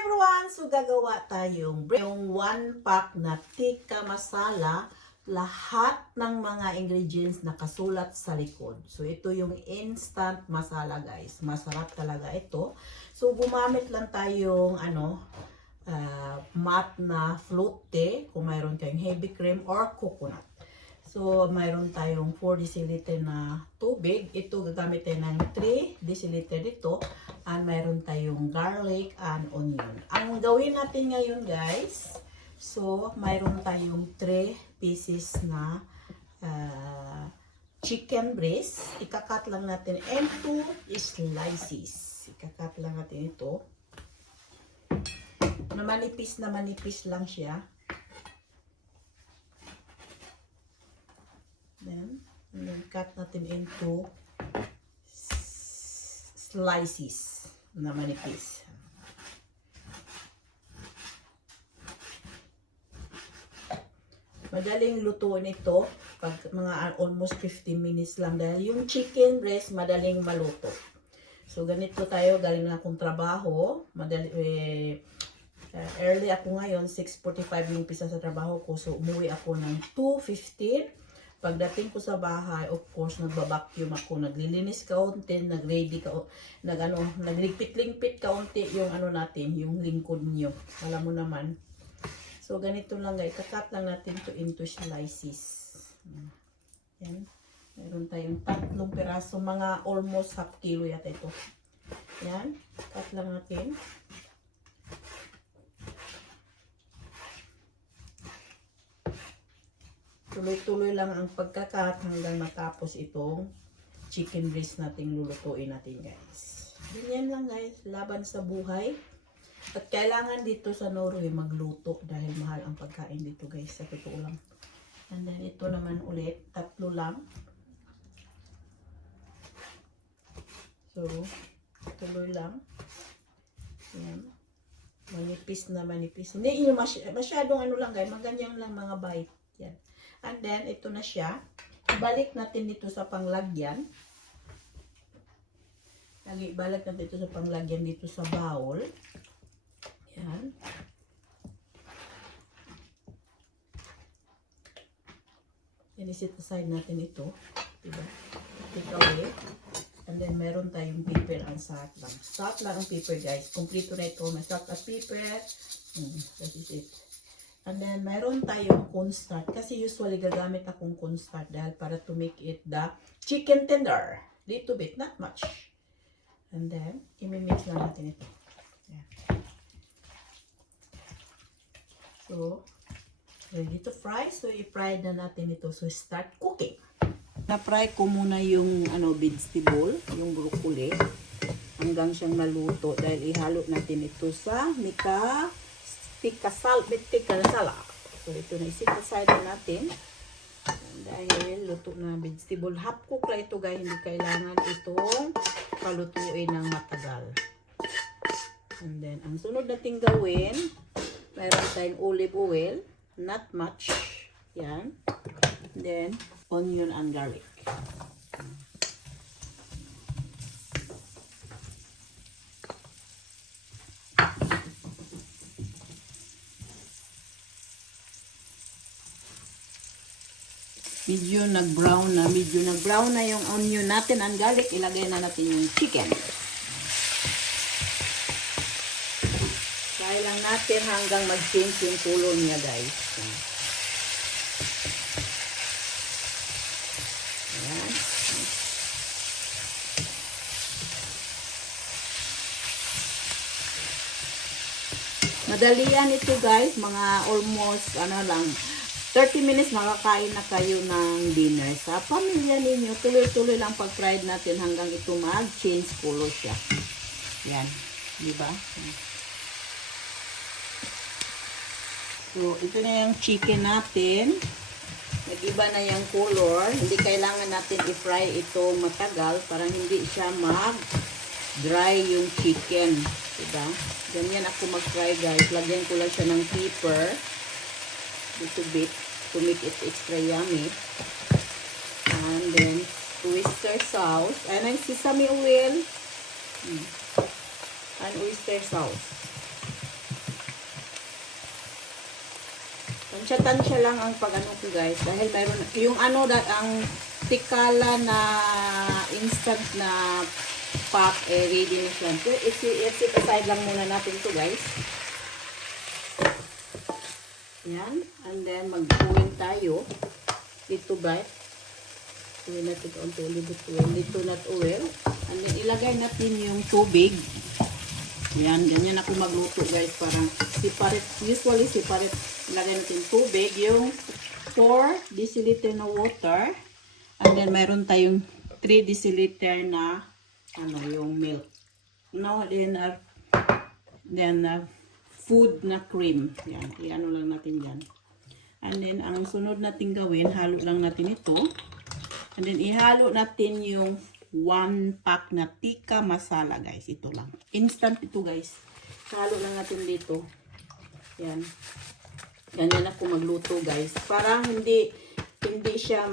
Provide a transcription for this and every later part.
everyone! So gagawa tayong yung 1 pack na tikka masala. Lahat ng mga ingredients nakasulat sa likod. So ito yung instant masala guys. Masarap talaga ito. So gumamit lang tayong matte na flotte kung mayroon kayong heavy cream or coconut. So, mayroon tayong 4 deciliter na tubig. Ito, gagamit tayo ng 3 deciliter dito. And mayroon tayong garlic and onion. Ang gawin natin ngayon, guys, so, mayroon tayong 3 pieces na chicken breast. Ikakat lang natin into slices. Ikakat lang natin ito. Na manipis lang siya. And then cut natin into slices na manipis. Madaling lutuin ito pag mga almost 15 minutes lang dahil yung chicken breast madaling maluto. So ganito tayo, galing na akong trabaho, early ako ngayon, 6:45 yung pisa sa trabaho ko, so umuwi ako ng 2:15. Pagdating ko sa bahay, of course, nagba-vacuum ako, naglilinis kaunti, nag-ready ka, nagligpit-lingpit kaunti yung natin, yung lingkod nyo. Alam mo naman. So, ganito lang guys, kakat lang natin to into slices. Yan. Meron tayong 3 piraso, mga almost half kilo yata ito. Yan. Cut lang natin. Tuloy-tuloy lang ang pagkakat hanggang matapos itong chicken breast nating lulutuin natin guys. Ganyan lang guys, laban sa buhay. At kailangan dito sa Norway magluto dahil mahal ang pagkain dito guys, sa totoo lang. And then ito naman ulit, 3 lang. So, tuloy lang. Yan. Manipis na manipis. Hindi yung masyadong lang guys, maganyan lang mga bite. Yan. And then, ito na siya. Ibalik natin dito sa panglagyan. Ibalik natin dito sa panglagyan dito sa bowl. Yan. Yan, isit aside natin ito. Diba? Take away. And then, meron tayong pepper and salt lang. Salt lang ang pepper, guys. Kompleto na ito. May salt at pepper. That is it. And then, mayroon tayong cornstarch. Kasi usually gagamit akong cornstarch dahil para to make it the chicken tender. Little bit, not much. And then, imimix lang natin ito. Yan. So, ready to fry. So, i-fry na natin ito. So, start cooking. Na-fry ko muna yung vegetable, yung broccoli. Hanggang siyang maluto. Dahil ihalo natin ito sa tikka masala. So, ito na isit aside na natin. Dahil luto na vegetable. Half cook lang ito guys. Hindi kailangan itong palutuin ng matagal. And then, ang sunod natin gawin, mayroon tayong olive oil. Not much. Yan. And then, onion and garlic. Medyo nag-brown na yung onion natin and garlic. Ilagay na natin yung chicken. Kaya lang natin hanggang mag-change yung color niya guys. Ayan. Madali yan ito guys. Mga almost 30 minutes makakain na kayo ng dinner. Sa pamilya ninyo, tuloy-tuloy lang pag-fried natin hanggang ito mag-change color siya. Yan. Diba? So, ito na yung chicken natin. Nag-iba na yung color. Hindi kailangan natin i-fry ito matagal para hindi siya mag-dry yung chicken. Diba? Ganyan ako mag-fry guys. Lagyan ko lang siya ng pepper. Little bit to make it extra yummy. And then oyster sauce and sesame oil and oyster sauce. Tansya-tansya lang ang pag-ano ko guys. Dahil mayroon, yung ano, ang tikala na instant na pop, ready na siya. So, i-set aside lang muna natin to guys. Yan. And then, mag-uwin tayo. Dito guys. Uwin natin ito dito not oil. And then, ilagay natin yung tubig. Yan. Ganyan ako magluto guys. Parang separate. Usually, separate. Ilagay natin tubig. Yung 4 deciliter na water. And then, meron tayong 3 deciliter na yung milk. No, then, food na cream. Yan, i-ano lang natin yan. And then, ang sunod natin gawin, halo lang natin ito. And then, ihalo natin yung 1 pack na tikka masala, guys. Ito lang. Instant ito, guys. Halo lang natin dito. Yan. Ganyan ako magluto, guys. Parang hindi siya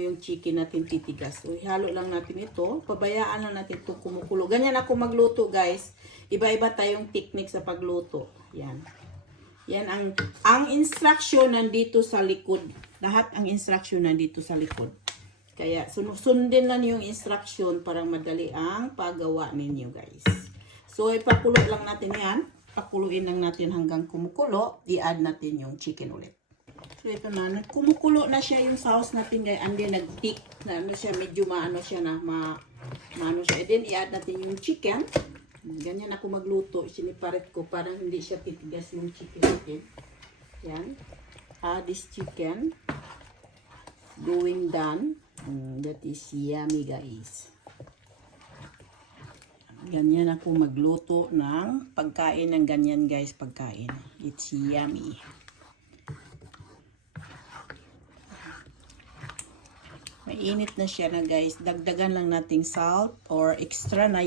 yung chicken natin titigas. So, ihalo lang natin ito. Pabayaan lang natin ito kumukulo. Ganyan ako magluto, guys. Iba-iba tayong technique sa pagluto. Yan. Yan ang instruction nandito sa likod. Lahat ang instruction nandito sa likod. Kaya sundin lang yung instruction para madali ang paggawa ninyo, guys. So ipakulo lang natin yan. Pakuluin lang natin hanggang kumukulo. I-add natin yung chicken ulit. So ito na, kumukulo na siya yung sauce natin, guys. And then nag-tick na siya, medyo maano siya na maano siya. And then i-add natin yung chicken. Ganyan ako magluto. Siniparet ko parang hindi siya titigas yung chicken natin. Yan. This chicken going done. That is yummy, guys. Ganyan ako magluto ng pagkain ng ganyan, guys. Pagkain. It's yummy. Mainit na siya na, guys. Dagdagan lang nating salt or extra na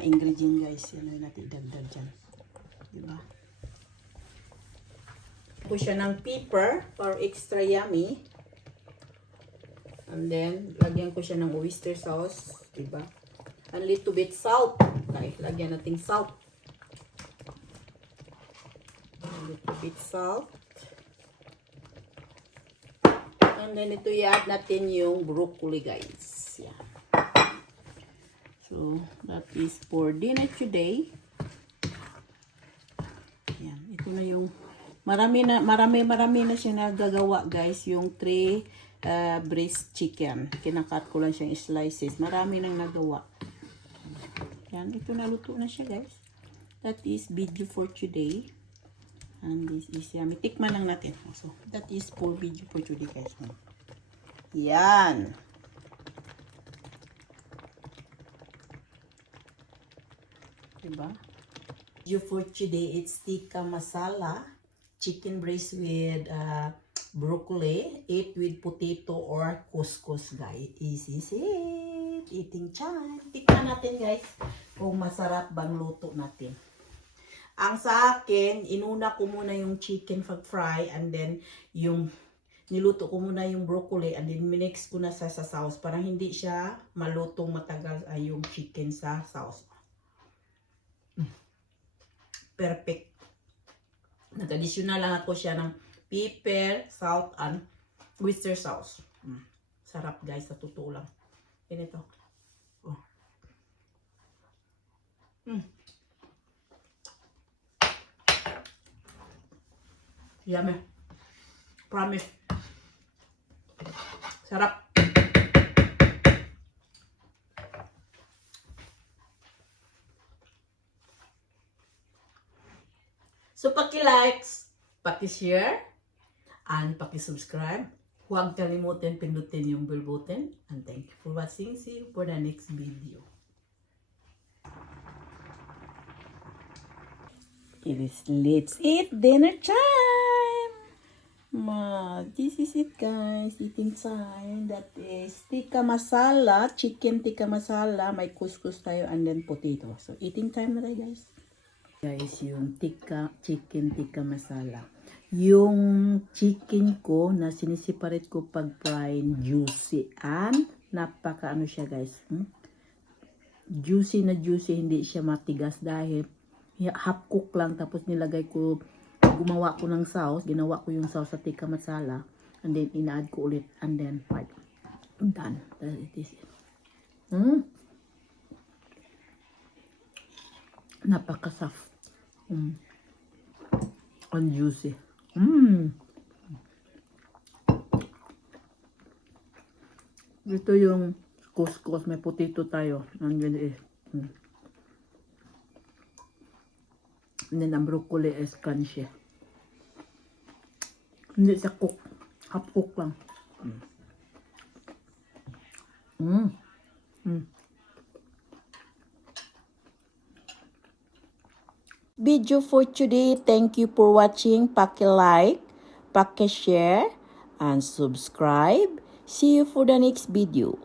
ingredient, guys. Yan na natin dagdag dyan. Diba? Po siya ng pepper for extra yummy. And then, lagyan ko siya ng oyster sauce. Diba? A little bit salt. Lagyan nating salt. A little bit salt. And then ito i-add natin yung broccoli, guys. Yan. So, that is for dinner today. Yan. Ito na yung marami na siya nagagawa, guys. Yung 3 breast chicken. Kinakat ko lang siyang slices. Marami nang nagawa. Yan. Ito na luto na siya, guys. That is video for today. And this is yummy. Tikman lang natin. So, that is for video for today, guys. Yan. Diba? Video for today, it's tikka masala. Chicken breast with broccoli. Eat with potato or couscous, guys. Easy it. Eating time. Tikman natin, guys. Kung masarap bang luto natin. Ang sa akin, inuna ko muna yung chicken fry and then yung niluto ko muna yung broccoli and then minix ko na sa sauce para hindi siya malutong matagal yung chicken sa sauce. Perfect. Nag-additional lang ako siya ng pepper, salt, and oyster sauce. Sarap, guys, sa totoo lang. Ganito. Oh. Yummy. Promise. Sarap. So, paki-likes, paki-share, and paki-subscribe. Huwag kalimutan pindutin yung bell button. And thank you for watching. See you for the next video. Let's eat dinner time. This is it, guys. Eating time. That is tikka masala, chicken tikka masala. May couscous tayo and then potato. So eating time na tayo, guys. Guys, yung chicken tikka masala. Yung chicken ko na sinisiparate ko pag fried, juicy and napaka ano siya, guys. Juicy na juicy, hindi siya matigas dahil half cook lang tapos nilagay ko gumawa ko ng sauce, ginawa ko yung sauce sa tikka masala, and then ina-add ko ulit, and then done. That it is. Napaka-soft. And juicy. Ito yung couscous, may potato tayo. And then ang broccoli is crunchy. Hindi siya cook. Half cook lang. Video for today. Thank you for watching. Paki-like, paki-share, and subscribe. See you for the next video.